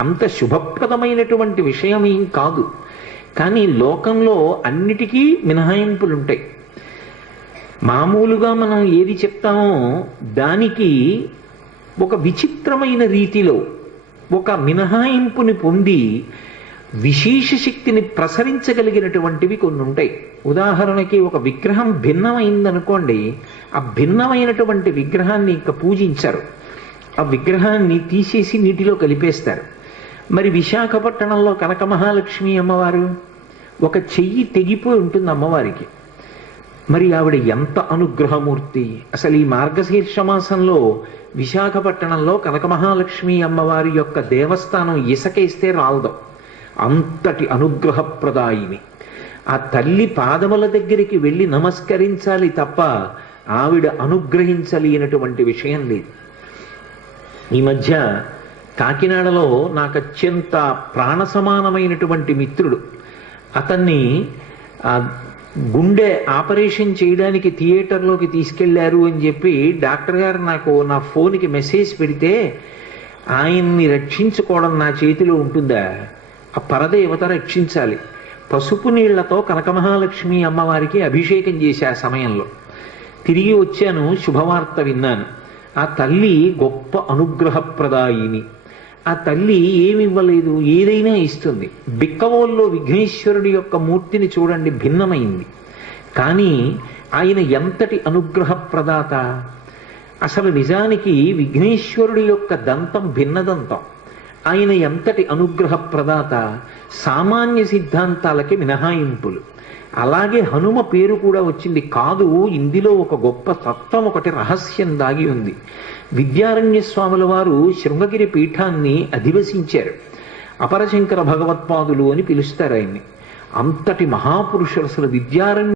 అంత శుభప్రదమైనటువంటి విషయం ఏం కాదు. కానీ లోకంలో అన్నిటికీ మినహాయింపులుంటాయి. మామూలుగా మనం ఏది చెప్తామో దానికి ఒక విచిత్రమైన రీతిలో ఒక మినహాయింపుని పొంది విశేష శక్తిని ప్రసరించగలిగినటువంటివి కొన్ని ఉంటాయి. ఉదాహరణకి ఒక విగ్రహం భిన్నమైందనుకోండి, ఆ భిన్నమైనటువంటి విగ్రహాన్ని ఇంకా పూజించరు, ఆ విగ్రహాన్ని తీసేసి నీటిలో కలిపేస్తారు. మరి విశాఖపట్నంలో కనక మహాలక్ష్మి అమ్మవారు ఒక చెయ్యి తెగిపోయి ఉంటుంది అమ్మవారికి. మరి ఆవిడ ఎంత అనుగ్రహమూర్తి! అసలు ఈ మార్గశీర్ష మాసంలో విశాఖపట్నంలో కనక మహాలక్ష్మి అమ్మవారి యొక్క దేవస్థానం ఇసకేస్తే రాలదాం, అంతటి అనుగ్రహప్రదాయిని. ఆ తల్లి పాదముల దగ్గరికి వెళ్ళి నమస్కరించాలి తప్ప ఆవిడ అనుగ్రహించలేనటువంటి విషయం లేదు. ఈ మధ్య కాకినాడలో నాకు అత్యంత ప్రాణ సమానమైనటువంటి మిత్రుడు, అతన్ని గుండె ఆపరేషన్ చేయడానికి థియేటర్లోకి తీసుకెళ్లారు అని చెప్పి డాక్టర్ గారు నాకు నా ఫోన్కి మెసేజ్ పెడితే, ఆయన్ని రక్షించుకోవడం నా చేతిలో ఉంటుందా? ఆ పరదేవత రక్షించాలి. పసుపు నీళ్లతో కనక మహాలక్ష్మి అమ్మవారికి అభిషేకం చేశా సమయంలో. తిరిగి వచ్చాను, శుభవార్త విన్నాను. ఆ తల్లి గొప్ప అనుగ్రహప్రదాయిని. ఆ తల్లి ఏమివ్వలేదు, ఏదైనా ఇస్తుంది. బిక్కవోల్లో విఘ్నేశ్వరుడి యొక్క మూర్తిని చూడండి, భిన్నమైంది. కానీ ఆయన ఎంతటి అనుగ్రహప్రదాత! అసలు నిజానికి విఘ్నేశ్వరుడి యొక్క దంతం భిన్నదంతం. ఆయన ఎంతటి అనుగ్రహప్రదాత! సామాన్య సిద్ధాంతాలకి మినహాయింపులు. అలాగే హనుమ పేరు కూడా వచ్చింది. కాదు, ఇందులో ఒక గొప్ప తత్వం, ఒకటి రహస్యం దాగి ఉంది. విద్యారణ్య స్వాముల వారు శృంగగిరి పీఠాన్ని అధివసించారు. అపరశంకర భగవత్పాదులు అని పిలుస్తారు ఆయన్ని. అంతటి మహాపురుషులు. అసలు విద్యారణ్య